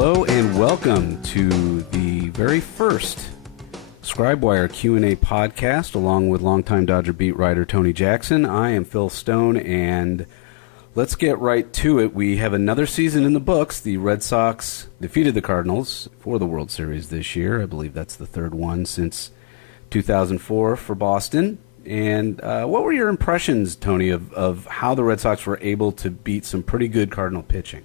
Hello and welcome to the very first Scribewire Q&A podcast, along with longtime Dodger beat writer Tony Jackson. I am Phil Stone, and let's get right to it. We have another season in the books. The Red Sox defeated the Cardinals for the World Series this year. I believe that's the third one since 2004 for Boston. And what were your impressions, Tony, of how the Red Sox were able to beat some pretty good Cardinal pitching?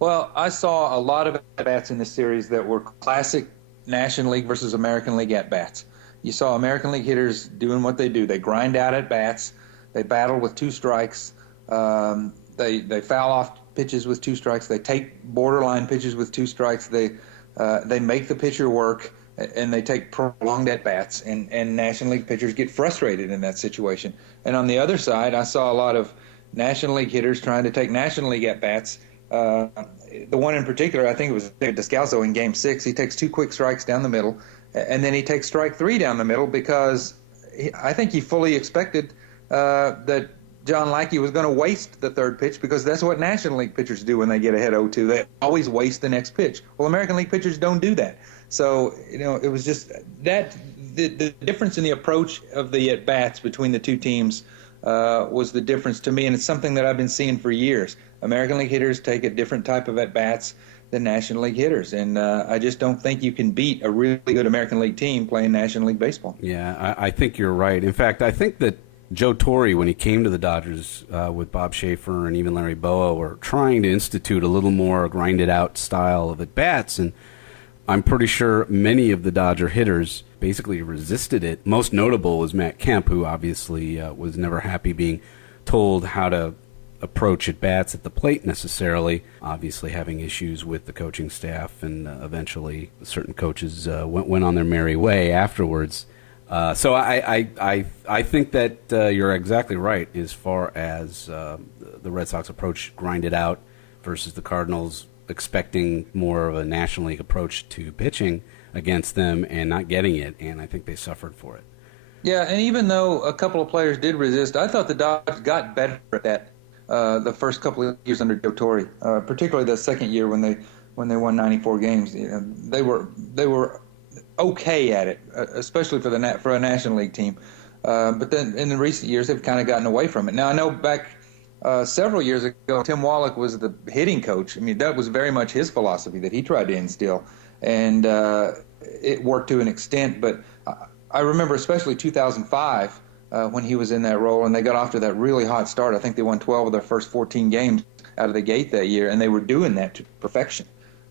Well, I saw a lot of at-bats in this series that were classic National League versus American League at-bats. You saw American League hitters doing what they do. They grind out at-bats. They battle with two strikes. They foul off pitches with two strikes. They take borderline pitches with two strikes. They make the pitcher work, and they take prolonged at-bats. And National League pitchers get frustrated in that situation. And on the other side, I saw a lot of National League hitters trying to take National League at-bats. The one in particular, I think it was David Descalso in Game 6. He takes two quick strikes down the middle, and then he takes strike three down the middle because I think he fully expected that John Lackey was going to waste the third pitch, because that's what National League pitchers do when they get ahead 0-2. They always waste the next pitch. Well, American League pitchers don't do that. So, it was just that the difference in the approach of the at-bats between the two teams was the difference to me, and it's something that I've been seeing for years. American League hitters take a different type of at-bats than National League hitters, and I just don't think you can beat a really good American League team playing National League baseball. Yeah, I think you're right. In fact, I think that Joe Torre, when he came to the Dodgers with Bob Schaefer and even Larry Bowa, were trying to institute a little more grinded-out style of at-bats, and I'm pretty sure many of the Dodger hitters basically resisted it. Most notable was Matt Kemp, who obviously was never happy being told how to approach at-bats at the plate necessarily, obviously having issues with the coaching staff, and eventually certain coaches went on their merry way afterwards. So I think that you're exactly right as far as the Red Sox approach grinded out versus the Cardinals expecting more of a National League approach to pitching against them and not getting it, and I think they suffered for it. Yeah, and even though a couple of players did resist, I thought the Dodgers got better at that the first couple of years under Joe Torre, particularly the second year when they won 94 games. They were okay at it, especially for a National League team. But then in the recent years, they've kind of gotten away from it. Now, I know back several years ago, Tim Wallach was the hitting coach. I mean, that was very much his philosophy that he tried to instill, and it worked to an extent. But I remember especially 2005 when he was in that role, and they got off to that really hot start. I think they won 12 of their first 14 games out of the gate that year, and they were doing that to perfection.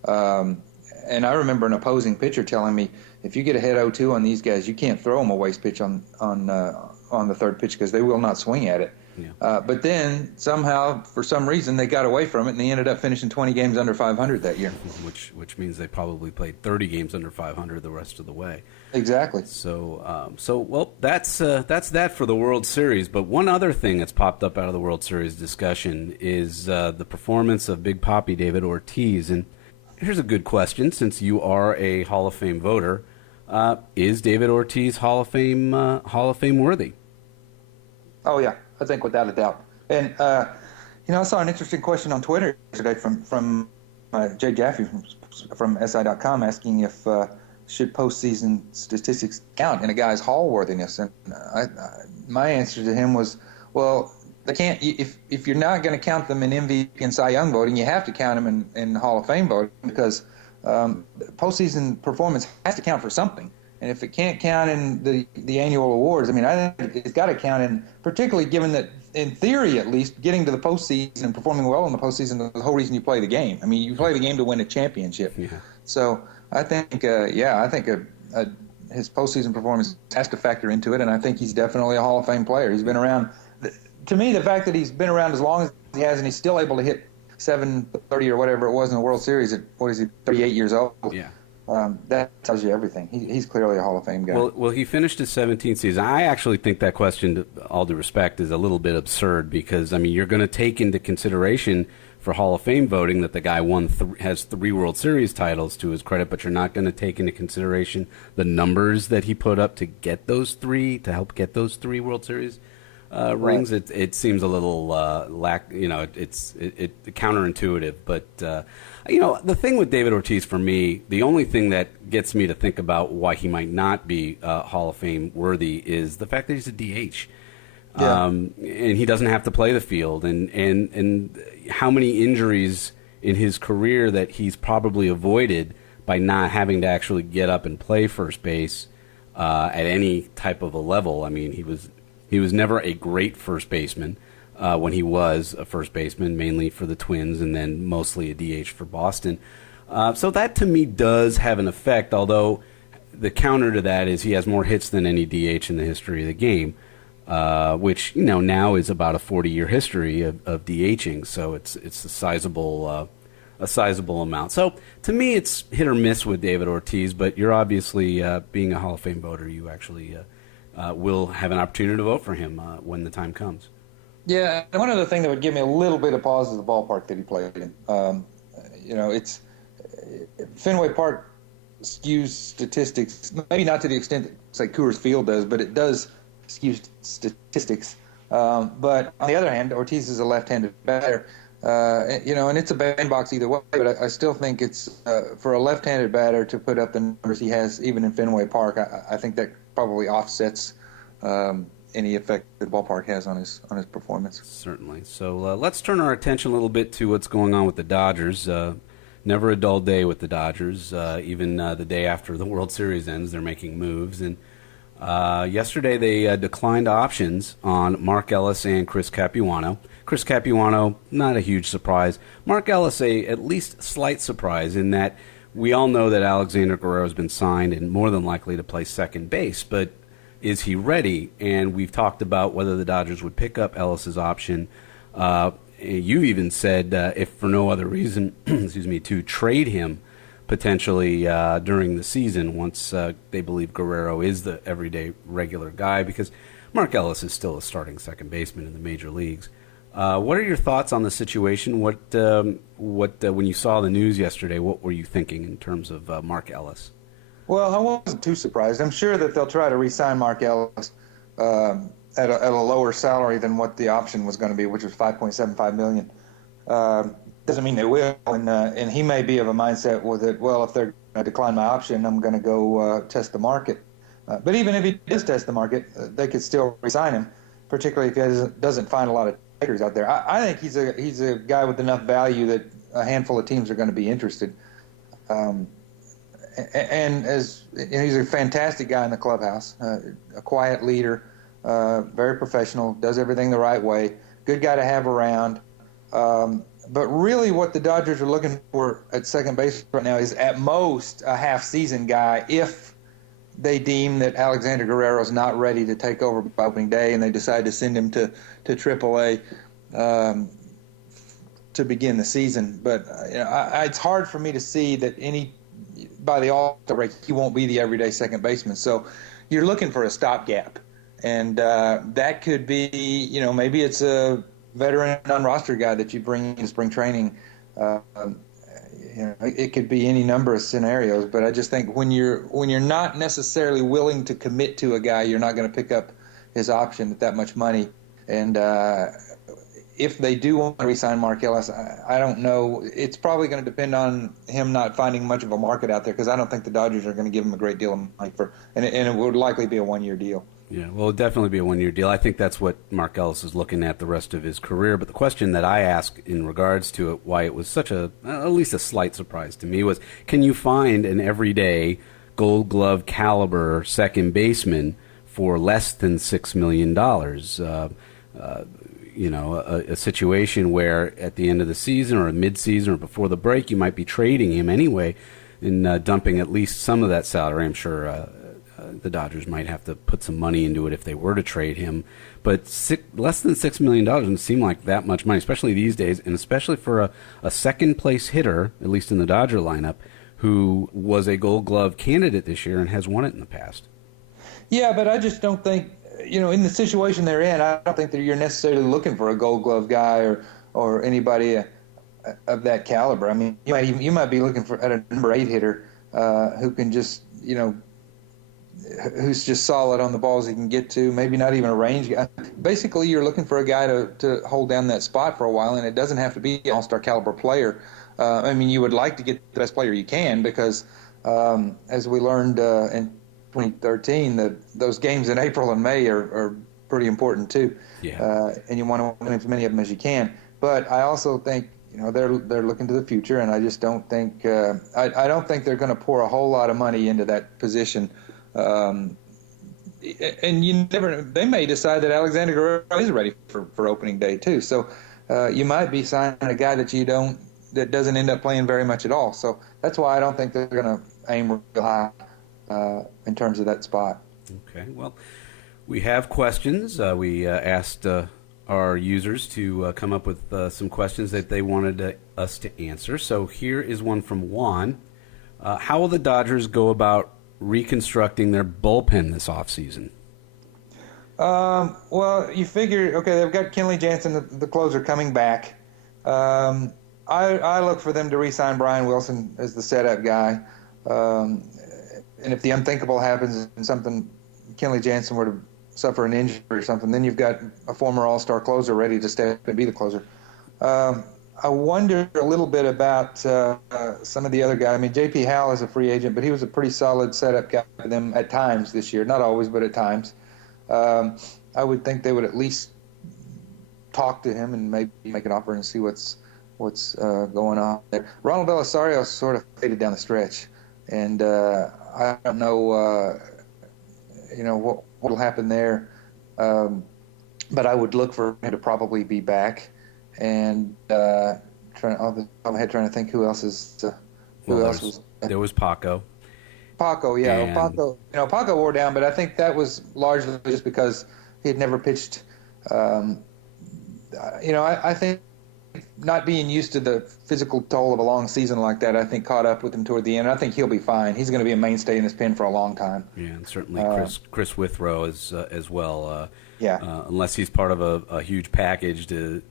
And I remember an opposing pitcher telling me, if you get ahead 0-2 on these guys, you can't throw them a waste pitch on the third pitch because they will not swing at it. Yeah. But then somehow, for some reason, they got away from it, and they ended up finishing 20 games under 500 that year. Which means they probably played 30 games under 500 the rest of the way. Exactly. So well, that's that for the World Series. But one other thing that's popped up out of the World Series discussion is the performance of Big Papi David Ortiz. And here's a good question, since you are a Hall of Fame voter: is David Ortiz Hall of Fame worthy? Oh yeah, I think without a doubt. And I saw an interesting question on Twitter yesterday from Jay Jaffe from SI.com asking if should postseason statistics count in a guy's Hall worthiness, and my answer to him was, well, they can't. If you're not going to count them in MVP and Cy Young voting, you have to count them in Hall of Fame voting, because postseason performance has to count for something. And if it can't count in the annual awards, I mean, I think it's got to count in, particularly given that, in theory at least, getting to the postseason and performing well in the postseason is the whole reason you play the game. I mean, you play the game to win a championship. Yeah. So I think, his postseason performance has to factor into it, and I think he's definitely a Hall of Fame player. He's been around. To me, the fact that he's been around as long as he has, and he's still able to hit 730 or whatever it was in the World Series at, 38 years old? Yeah. That tells you everything. He's clearly a Hall of Fame guy. Well, he finished his 17th season. I actually think that question, all due respect, is a little bit absurd, because, I mean, you're going to take into consideration for Hall of Fame voting that the guy has 3 World Series titles to his credit, but you're not going to take into consideration the numbers that he put up to get those 3, to help get those 3 World Series rings, it seems a little it's counterintuitive. But the thing with David Ortiz, for me, the only thing that gets me to think about why he might not be Hall of Fame worthy is the fact that he's a DH. Yeah. And he doesn't have to play the field, and how many injuries in his career that he's probably avoided by not having to actually get up and play first base at any type of a level. I mean, he was never a great first baseman when he was a first baseman, mainly for the Twins and then mostly a DH for Boston. So that to me does have an effect, although the counter to that is he has more hits than any DH in the history of the game. Which now is about a 40-year history of DHing, so it's a sizable amount. So to me, it's hit or miss with David Ortiz. But you're obviously being a Hall of Fame voter, you actually will have an opportunity to vote for him when the time comes. Yeah, and one other thing that would give me a little bit of pause is the ballpark that he played in. It's Fenway Park skews statistics, maybe not to the extent that, say, Coors Field does, but it does skew statistics. But on the other hand, Ortiz is a left-handed batter, and it's a bandbox either way. But I still think it's for a left-handed batter to put up the numbers he has, even in Fenway Park. I think that probably offsets any effect the ballpark has on his performance. Certainly. So let's turn our attention a little bit to what's going on with the Dodgers. Never a dull day with the Dodgers. Even the day after the World Series ends, they're making moves. And yesterday they declined options on Mark Ellis and Chris Capuano. Chris Capuano, not a huge surprise. Mark Ellis, at least slight surprise in that we all know that Alexander Guerrero has been signed and more than likely to play second base, but is he ready? And we've talked about whether the Dodgers would pick up Ellis's option. You've even said, if for no other reason, to trade him potentially during the season once they believe Guerrero is the everyday regular guy, because Mark Ellis is still a starting second baseman in the major leagues. What are your thoughts on the situation? What when you saw the news yesterday, what were you thinking in terms of Mark Ellis? Well, I wasn't too surprised. I'm sure that they'll try to re-sign Mark Ellis at a lower salary than what the option was going to be, which was $5.75 million. Doesn't mean they will, and he may be of a mindset with it. Well, if they're going to decline my option, I'm going to go test the market. But even if he does test the market, they could still re-sign him, particularly if he doesn't find a lot of takers out there. I think he's a guy with enough value that a handful of teams are going to be interested. And he's a fantastic guy in the clubhouse, a quiet leader, very professional, does everything the right way, good guy to have around. But really what the Dodgers are looking for at second base right now is at most a half-season guy if they deem that Alexander Guerrero is not ready to take over by opening day and they decide to send him to AAA to begin the season. But it's hard for me to see that by the All-Star break, he won't be the everyday second baseman. So you're looking for a stopgap. And that could be, maybe it's a veteran non-roster guy that you bring in spring training. It could be any number of scenarios. But I just think when you're not necessarily willing to commit to a guy, you're not going to pick up his option at that much money. And if they do want to re-sign Mark Ellis, I don't know. It's probably going to depend on him not finding much of a market out there, because I don't think the Dodgers are going to give him a great deal of money and it would likely be a one-year deal. Yeah, well, it'll definitely be a one-year deal. I think that's what Mark Ellis is looking at the rest of his career. But the question that I asked in regards to it, why it was such at least a slight surprise to me, was can you find an everyday Gold Glove caliber second baseman for less than $6 million? A situation where at the end of the season or mid-season or before the break, you might be trading him anyway and dumping at least some of that salary. I'm sure the Dodgers might have to put some money into it if they were to trade him. But less than $6 million doesn't seem like that much money, especially these days, and especially for a second-place hitter, at least in the Dodger lineup, who was a Gold Glove candidate this year and has won it in the past. Yeah, but I just don't think, in the situation they're in, I don't think that you're necessarily looking for a Gold Glove guy or anybody of that caliber. I mean, you might be looking at a number 8 hitter who can just, who's just solid on the balls he can get to. Maybe not even a range guy. Basically, you're looking for a guy to hold down that spot for a while, and it doesn't have to be an all-star caliber player. I mean, you would like to get the best player you can because, as we learned in 2013, those games in April and May are pretty important too. Yeah. And you want to win as many of them as you can. But I also think they're looking to the future, and I just don't think I don't think they're going to pour a whole lot of money into that position. And they may decide that Alexander Guerrero is ready for opening day too. So you might be signing a guy that doesn't end up playing very much at all. So that's why I don't think they're going to aim real high in terms of that spot. Okay. Well, we have questions. We asked our users to come up with some questions that they wanted us to answer. So here is one from Juan. How will the Dodgers go about reconstructing their bullpen this offseason? Well, you figure, okay, they've got Kenley Jansen, the closer, coming back. I look for them to re-sign Brian Wilson as the setup guy. And if the unthinkable happens and Kenley Jansen were to suffer an injury or something, then you've got a former all-star closer ready to step and be the closer. I wonder a little bit about some of the other guys. I mean, J.P. Howell is a free agent, but he was a pretty solid setup guy for them at times this year. Not always, but at times. I would think they would at least talk to him and maybe make an offer and see what's going on there. Ronald Belisario sort of faded down the stretch, and I don't know, what will happen there. But I would look for him to probably be back. And trying to think who else is was there was Paco. Paco, yeah, and Paco wore down, but I think that was largely just because he had never pitched. I think not being used to the physical toll of a long season like that, I think caught up with him toward the end. I think he'll be fine. He's going to be a mainstay in this pen for a long time. Yeah, and certainly Chris Withrow as well. Yeah. Unless he's part of a huge package to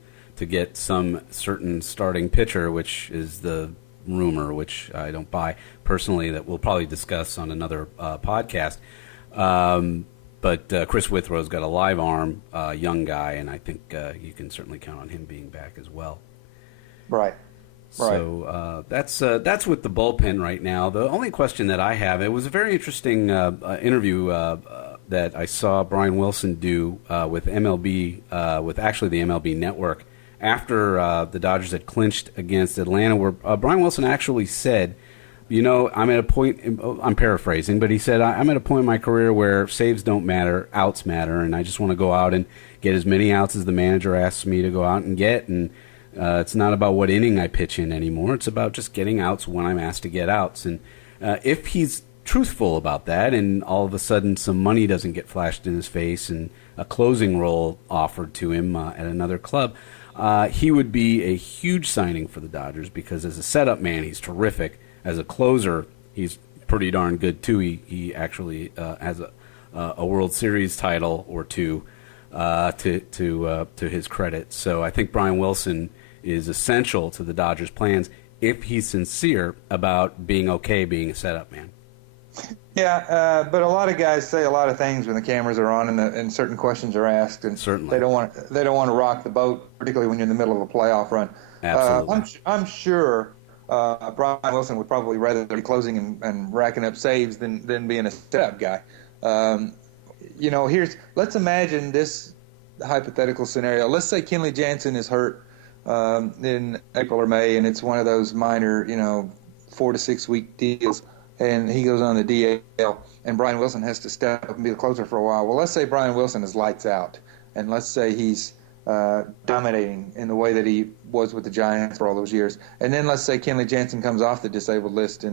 get some certain starting pitcher, which is the rumor, which I don't buy personally, that we'll probably discuss on another podcast. But Chris Withrow's got a live arm, young guy, and I think you can certainly count on him being back as well. Right. So that's with the bullpen right now. The only question that I have, it was a very interesting interview that I saw Brian Wilson do with MLB, with actually the MLB Network, after the Dodgers had clinched against Atlanta, where Brian Wilson actually said, I'm at a point, I'm paraphrasing, but he said, I'm at a point in my career where saves don't matter, outs matter, and I just want to go out and get as many outs as the manager asks me to go out and get, and it's not about what inning I pitch in anymore. It's about just getting outs when I'm asked to get outs. And if he's truthful about that, and all of a sudden some money doesn't get flashed in his face and a closing role offered to him at another club, he would be a huge signing for the Dodgers, because as a setup man, he's terrific. As a closer, he's pretty darn good too. He actually has a World Series title or two to his credit. So I think Brian Wilson is essential to the Dodgers' plans if he's sincere about being okay being a setup man. Yeah, but a lot of guys say a lot of things when the cameras are on and certain questions are asked, and certainly they don't want to rock the boat, particularly when you're in the middle of a playoff run. Absolutely. I'm sure Brian Wilson would probably rather be closing and racking up saves than being a setup guy. Let's imagine this hypothetical scenario. Let's say Kenley Jansen is hurt in April or May, and it's one of those minor, 4 to 6 week deals, and he goes on the DL, and Brian Wilson has to step up and be the closer for a while. Well, let's say Brian Wilson is lights out, and let's say he's dominating in the way that he was with the Giants for all those years. And then let's say Kenley Jansen comes off the disabled list at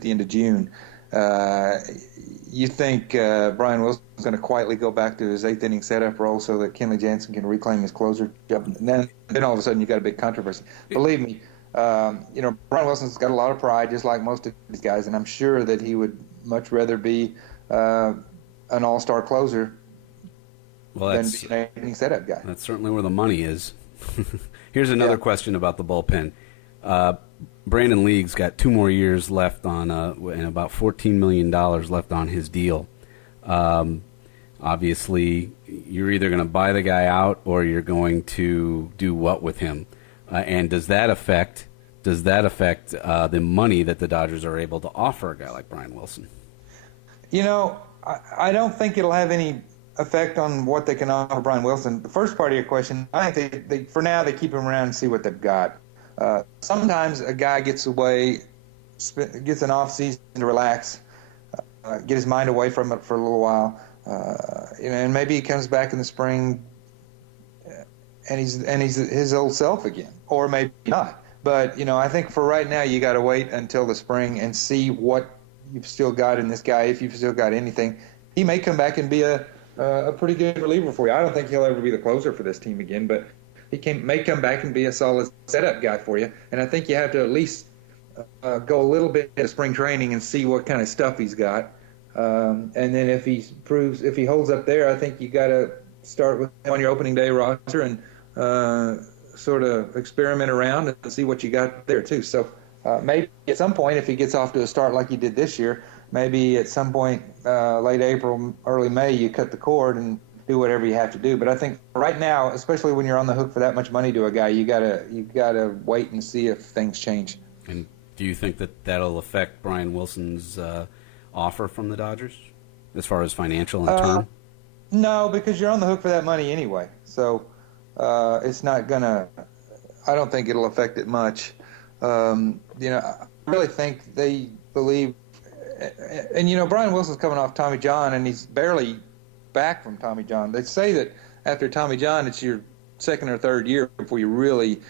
the end of June. You think Brian Wilson's going to quietly go back to his eighth inning setup role so that Kenley Jansen can reclaim his closer job? And then all of a sudden you got a big controversy. Believe me, Brian Wilson's got a lot of pride, just like most of these guys, and I'm sure that he would much rather be an all-star closer than be an eighth-inning setup guy. That's certainly where the money is. Here's another question about the bullpen. Brandon League's got 2 more years left on, and about $14 million left on his deal. Obviously, you're either going to buy the guy out or you're going to do what with him? And does that affect the money that the Dodgers are able to offer a guy like Brian Wilson? You know, I don't think it'll have any effect on what they can offer Brian Wilson. The first part of your question, I think they for now they keep him around and see what they've got. Sometimes a guy gets away, gets an off season to relax, get his mind away from it for a little while, and maybe he comes back in the spring, and he's his old self again, or maybe not. But I think for right now you got to wait until the spring and see what you've still got in this guy. If you've still got anything, he may come back and be a pretty good reliever for you. I don't think he'll ever be the closer for this team again, but he may come back and be a solid setup guy for you. And I think you have to at least go a little bit into spring training and see what kind of stuff he's got. And then if he holds up there, I think you got to start with him on your opening day roster and sort of experiment around and see what you got there too. So maybe at some point, if he gets off to a start like he did this year, maybe at some point late April, early May, you cut the cord and do whatever you have to do. But I think right now, especially when you're on the hook for that much money to a guy, you gotta wait and see if things change. And do you think that that'll affect Brian Wilson's offer from the Dodgers as far as financial and term? No, because you're on the hook for that money anyway. So it's not gonna. I don't think it'll affect it much. I really think they believe. And Brian Wilson's coming off Tommy John, and he's barely back from Tommy John. They say that after Tommy John, it's your second or third year before you really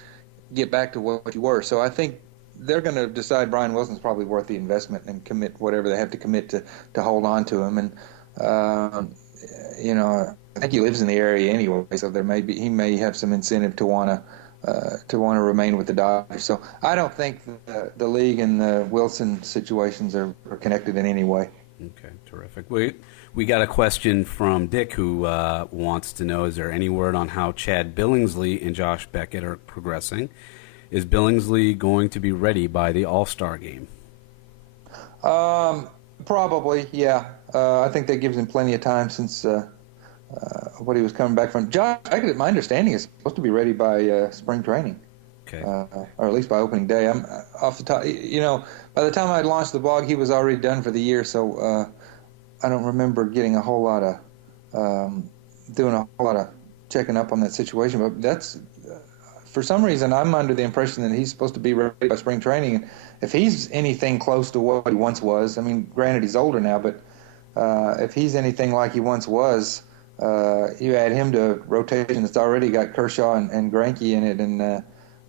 get back to what you were. So I think they're going to decide Brian Wilson's probably worth the investment and commit whatever they have to commit to hold on to him. And I think he lives in the area anyway, so he may have some incentive to want to remain with the Dodgers. So I don't think the league and the Wilson situations are connected in any way. Okay, terrific. We got a question from Dick who wants to know, is there any word on how Chad Billingsley and Josh Beckett are progressing? Is Billingsley going to be ready by the All-Star game? Probably, yeah. I think that gives him plenty of time since what he was coming back from. Josh Beckett, my understanding, is supposed to be ready by spring training. Okay. Or at least by opening day. I'm off the top. By the time I launched the blog, he was already done for the year, so I don't remember getting a whole lot of doing a whole lot of checking up on that situation. But that's for some reason I'm under the impression that he's supposed to be ready by spring training. And if he's anything close to what he once was, I mean, granted he's older now, but if he's anything like he once was, you add him to a rotation that's already got Kershaw and Greinke in it, and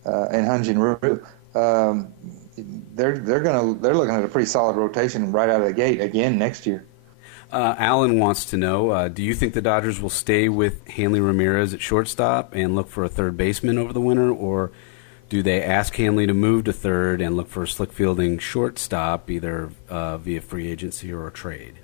Hyun-Jin Ryu. They're looking at a pretty solid rotation right out of the gate again next year. Alan wants to know, do you think the Dodgers will stay with Hanley Ramirez at shortstop and look for a third baseman over the winter, or do they ask Hanley to move to third and look for a slick fielding shortstop, either via free agency or a trade?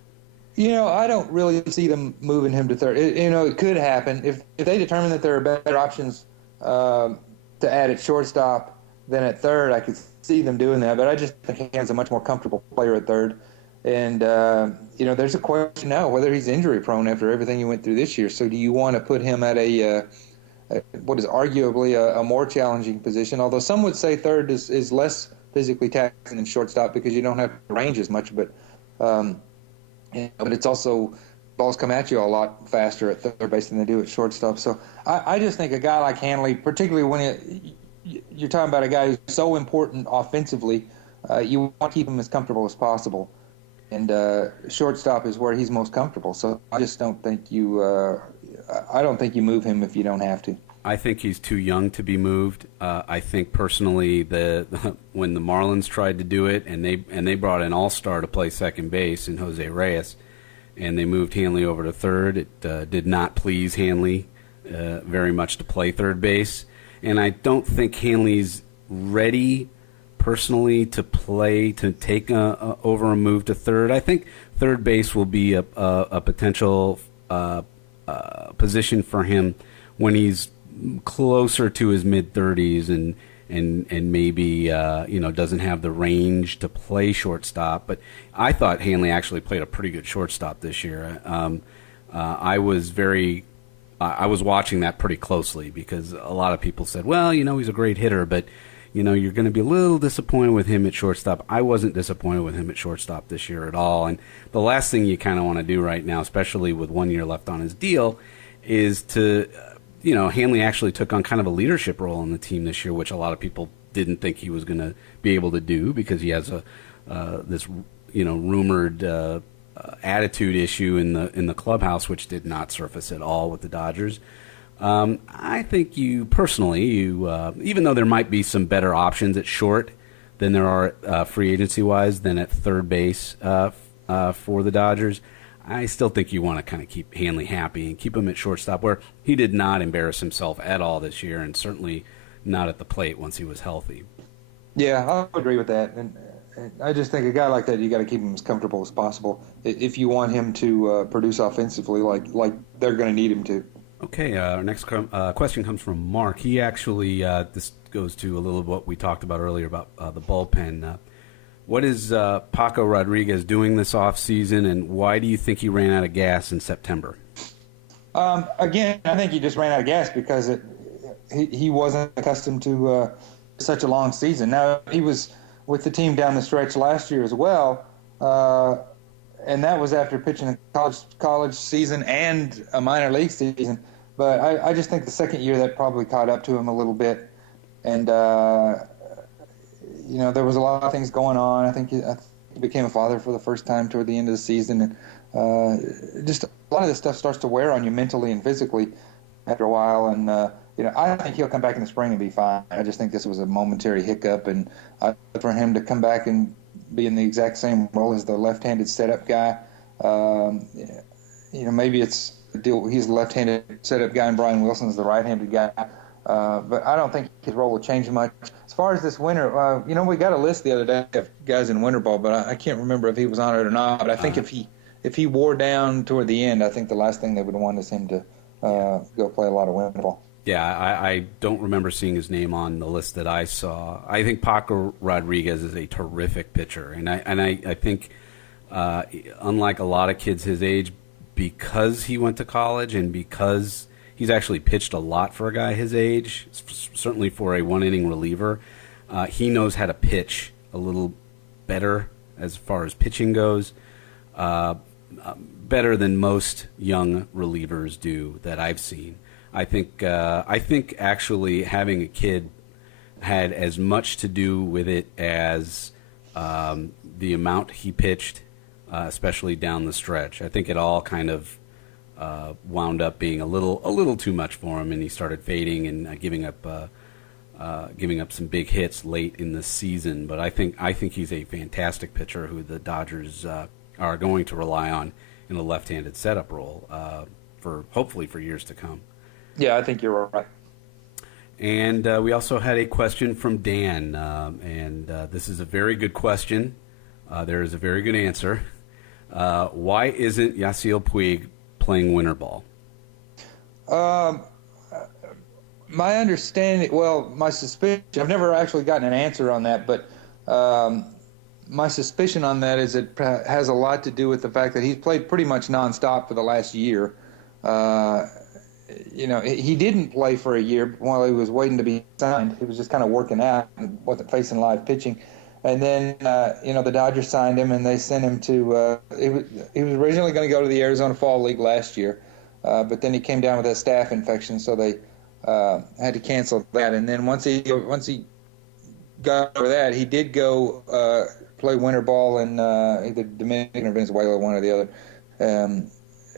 I don't really see them moving him to third. It could happen if they determine that there are better options to add at shortstop than at third. I could see them doing that, but I just think Han's a much more comfortable player at third. And, there's a question now whether he's injury prone after everything he went through this year. So do you want to put him at what is arguably a more challenging position? Although some would say third is less physically taxing than shortstop because you don't have to range as much. But it's also balls come at you a lot faster at third base than they do at shortstop. So I just think a guy like Hanley, particularly when you're talking about a guy who's so important offensively, you want to keep him as comfortable as possible. And shortstop is where he's most comfortable. So I just don't think I don't think you move him if you don't have to. I think he's too young to be moved. I think personally, when the Marlins tried to do it, and they brought an all-star to play second base in Jose Reyes, and they moved Hanley over to third, it did not please Hanley very much to play third base. And I don't think Hanley's ready personally to take over a move to third. I think third base will be a potential position for him when he's closer to his mid-30s and maybe doesn't have the range to play shortstop. But I thought Hanley actually played a pretty good shortstop this year. I was watching that pretty closely because a lot of people said, well, he's a great hitter, but you're going to be a little disappointed with him at shortstop. I wasn't disappointed with him at shortstop this year at all. And the last thing you kind of want to do right now, especially with 1 year left on his deal, is to, Hanley actually took on kind of a leadership role in the team this year, which a lot of people didn't think he was going to be able to do because he has this rumored attitude issue in the clubhouse, which did not surface at all with the Dodgers. I think even though there might be some better options at short than there are free agency-wise than at third base for the Dodgers, I still think you want to kind of keep Hanley happy and keep him at shortstop, where he did not embarrass himself at all this year, and certainly not at the plate once he was healthy. Yeah, I agree with that. And I just think a guy like that, you got to keep him as comfortable as possible if you want him to produce offensively like they're going to need him to. Okay, our next question comes from Mark. He actually, this goes to a little of what we talked about earlier about the bullpen. What is Paco Rodriguez doing this offseason, and why do you think he ran out of gas in September? Again, I think he just ran out of gas because he wasn't accustomed to such a long season. Now, he was with the team down the stretch last year as well, and that was after pitching a college season and a minor league season. But I just think the second year that probably caught up to him a little bit. And, there was a lot of things going on. I think he became a father for the first time toward the end of the season. And just a lot of this stuff starts to wear on you mentally and physically after a while. And, I think he'll come back in the spring and be fine. I just think this was a momentary hiccup. And for him to come back and be in the exact same role as the left-handed setup guy, maybe it's the deal. He's the left-handed setup guy and Brian Wilson's the right-handed guy. But I don't think his role will change much. As far as this winter, we got a list the other day of guys in winter ball, but I can't remember if he was on it or not. But I think if he wore down toward the end, I think the last thing they would want is him to go play a lot of winter ball. Yeah, I don't remember seeing his name on the list that I saw. I think Paco Rodriguez is a terrific pitcher, and I think unlike a lot of kids his age, because he went to college and because he's actually pitched a lot for a guy his age, certainly for a one-inning reliever, he knows how to pitch a little better as far as pitching goes, better than most young relievers do that I've seen. I think actually having a kid had as much to do with it as the amount he pitched, especially down the stretch. I think it all kind of wound up being a little too much for him, and he started fading and giving up some big hits late in the season. But I think he's a fantastic pitcher who the Dodgers are going to rely on in a left-handed setup role hopefully for years to come. Yeah, I think you're right. And we also had a question from Dan, and this is a very good question. There is a very good answer. Why isn't Yasiel Puig playing winter ball? My understanding, my suspicion, I've never actually gotten an answer on that, but my suspicion on that is it has a lot to do with the fact that he's played pretty much nonstop for the last year. He didn't play for a year while he was waiting to be signed. He was just kind of working out and wasn't facing live pitching. And then, the Dodgers signed him, and they sent him to he was originally going to go to the Arizona Fall League last year, but then he came down with a staph infection, so they had to cancel that. And then once he got over that, he did go play winter ball in either Dominican or Venezuela, one or the other.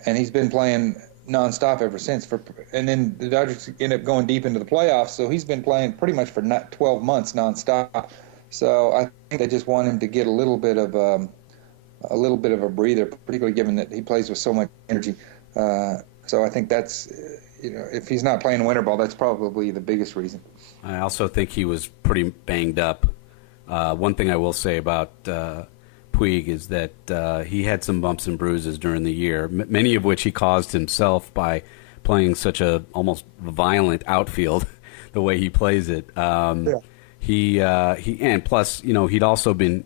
And he's been playing nonstop ever since. And then the Dodgers ended up going deep into the playoffs, so he's been playing pretty much for 12 months nonstop. So I think they just want him to get a little bit of a breather, particularly given that he plays with so much energy. So I think that's, if he's not playing winter ball, that's probably the biggest reason. I also think he was pretty banged up. One thing I will say about Puig is that he had some bumps and bruises during the year, many of which he caused himself by playing such a almost violent outfield, the way he plays it. He and plus, he'd also been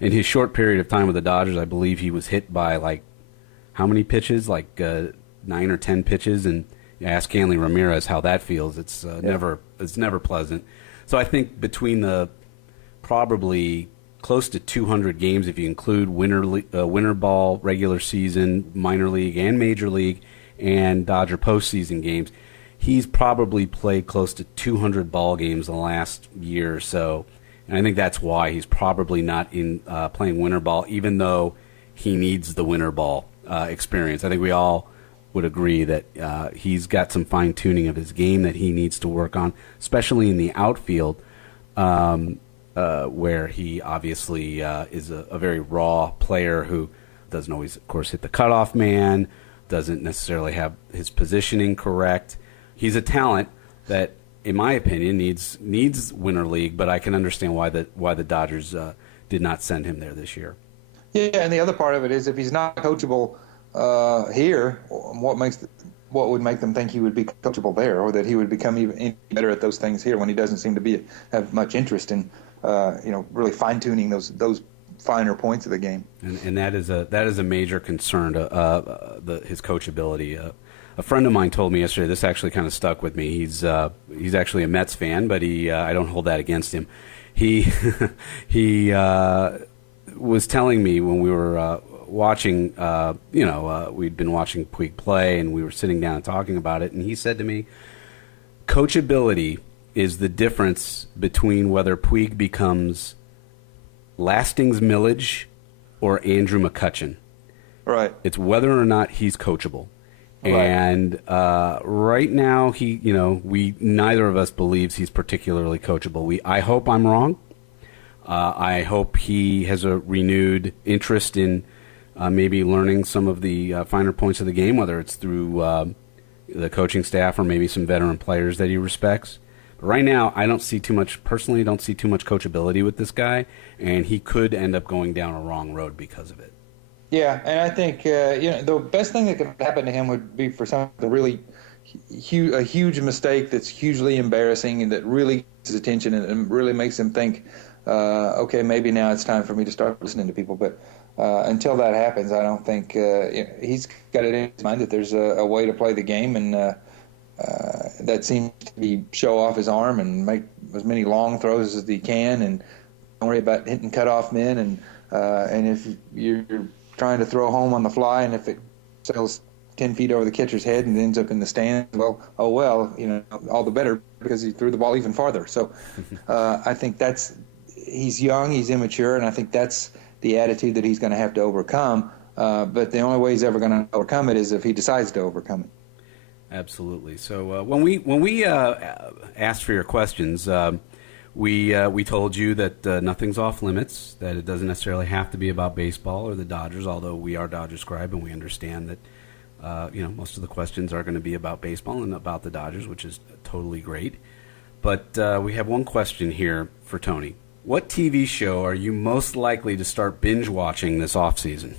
in his short period of time with the Dodgers. I believe he was hit by like how many pitches, like 9 or 10 pitches, and you ask Hanley Ramirez how that feels. It's never pleasant. So I think between the probably close to 200 games, if you include winter ball, regular season, minor league, and major league, and Dodger postseason games, he's probably played close to 200 ball games in the last year or so. And I think that's why he's probably not in playing winter ball, even though he needs the winter ball experience. I think we all would agree that he's got some fine-tuning of his game that he needs to work on, especially in the outfield, where he obviously is a very raw player who doesn't always, of course, hit the cutoff man, doesn't necessarily have his positioning correct. He's a talent that, in my opinion, needs Winter League, but I can understand why the Dodgers did not send him there this year. Yeah, and the other part of it is if he's not coachable here, what would make them think he would be coachable there, or that he would become even better at those things here when he doesn't seem to have much interest in really fine-tuning those finer points of the game. And that is a major concern to his coachability. A friend of mine told me yesterday. This actually kind of stuck with me. He's actually a Mets fan, but I don't hold that against him. He was telling me when we were watching, we'd been watching Puig play, and we were sitting down and talking about it, and he said to me, coachability is the difference between whether Puig becomes Lastings Millage or Andrew McCutchen. Right. It's whether or not he's coachable. Right. And right now, we neither of us believes he's particularly coachable. I hope I'm wrong. I hope he has a renewed interest in maybe learning some of the finer points of the game, whether it's through the coaching staff or maybe some veteran players that he respects. But right now, I don't see too much coachability with this guy, and he could end up going down a wrong road because of it. Yeah, and I think the best thing that could happen to him would be for something really a huge mistake that's hugely embarrassing and that really gets his attention and really makes him think, okay, maybe now it's time for me to start listening to people. But until that happens, I don't think he's got it in his mind that there's a way to play the game, and that seems to be show off his arm and make as many long throws as he can, and don't worry about hitting cutoff men, and if you're trying to throw home on the fly, and if it sails 10 feet over the catcher's head and ends up in the stand, well, all the better, because he threw the ball even farther. So I think he's young, he's immature, and I think that's the attitude that he's going to have to overcome. But the only way he's ever going to overcome it is if he decides to overcome it. Absolutely. So when we asked for your questions, we told you that nothing's off limits, that it doesn't necessarily have to be about baseball or the Dodgers, although we are Dodger Scribe and we understand that most of the questions are going to be about baseball and about the Dodgers, which is totally great. But we have one question here for Tony. What TV show are you most likely to start binge watching this offseason?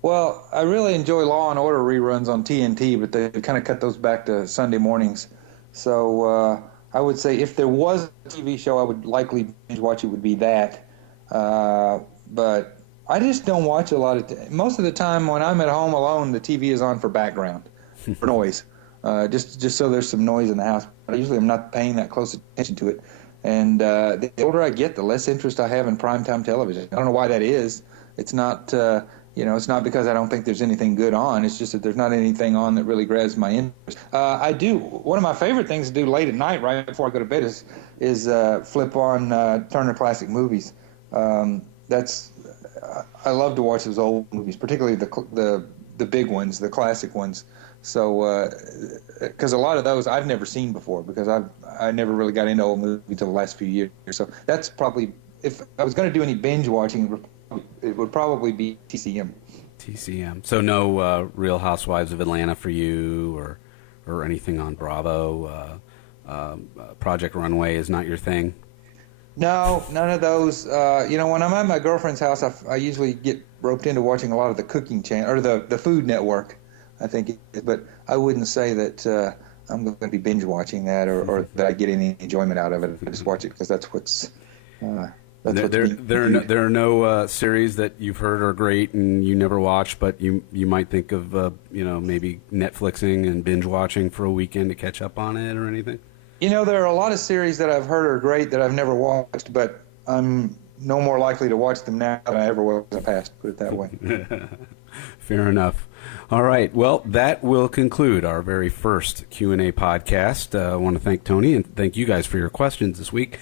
Well, I really enjoy Law and Order reruns on TNT, but they kind of cut those back to Sunday mornings. So I would say if there was a TV show I would likely binge watch, it would be that. But I just don't watch a lot of most of the time when I'm at home alone, the TV is on for background, for noise, just so there's some noise in the house. But usually I'm not paying that close attention to it. And the older I get, the less interest I have in primetime television. I don't know why that is. It's not it's not because I don't think there's anything good on. It's just that there's not anything on that really grabs my interest. One of my favorite things to do late at night, right before I go to bed, is flip on Turner Classic Movies. I love to watch those old movies, particularly the big ones, the classic ones. So, because a lot of those I've never seen before, because I never really got into old movies until the last few years. So that's probably, if I was going to do any binge watching, it would probably be TCM. TCM. So no Real Housewives of Atlanta for you, or anything on Bravo. Project Runway is not your thing. No, none of those. When I'm at my girlfriend's house, I usually get roped into watching a lot of the cooking channel or the Food Network, I think. But I wouldn't say that I'm going to be binge watching that, or that I get any enjoyment out of it. I just watch it because that's what's. There are no series that you've heard are great and you never watched, but you might think of maybe Netflixing and binge watching for a weekend to catch up on it or anything. There are a lot of series that I've heard are great that I've never watched, but I'm no more likely to watch them now than I ever was in the past. Put it that way. Fair enough. All right. Well, that will conclude our very first Q&A podcast. I want to thank Tony and thank you guys for your questions this week.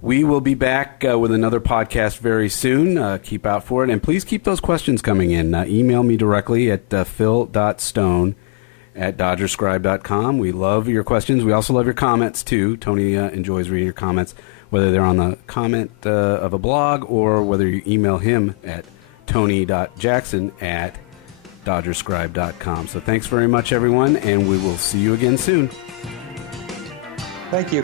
We will be back with another podcast very soon. Keep out for it. And please keep those questions coming in. Email me directly at phil.stone@dodgerscribe.com. We love your questions. We also love your comments, too. Tony enjoys reading your comments, whether they're on the comment of a blog or whether you email him at tony.jackson@dodgerscribe.com. So thanks very much, everyone, and we will see you again soon. Thank you.